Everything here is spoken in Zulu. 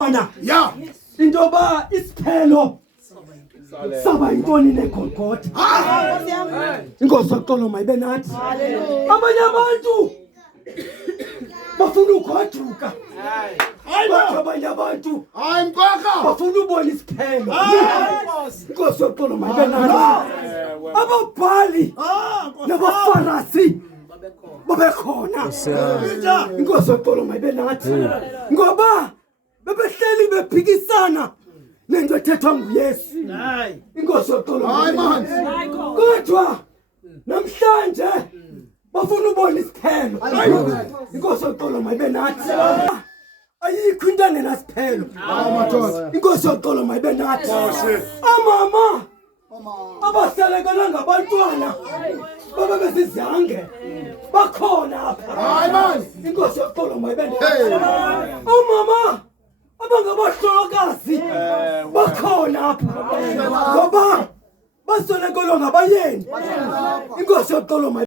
Yeah. Indoba isiphelo saba intoni neGolgotha. Inkosi yoxolo mayibe nathi. Abanye abantu bafuna ukwaduka. Abanye abantu bafuna ubona isiphelo. Inkosi yoxolo mayibe nathi. Ababhali nabafarisi babekhona. Inkosi yoxolo mayibe nathi. Ngoba bebehleli bephikisana nento ethethwa nguYesu. Inkosi yoxolo. Kodwa namhlanje bafuna ubona isiphelo. Inkosi yoxolo mayibe nathi. Ayikho into engenasiphelo. Inkosi yoxolo mayibe nathi. Amama abaselekana ngabantwana baba besizange bakhona apha. Inkosi yoxolo mayibe nathi. Umama abangabahlolokazi bakhona apha ngoba baselekelwa ngabayeni. Inkosi yoxolo.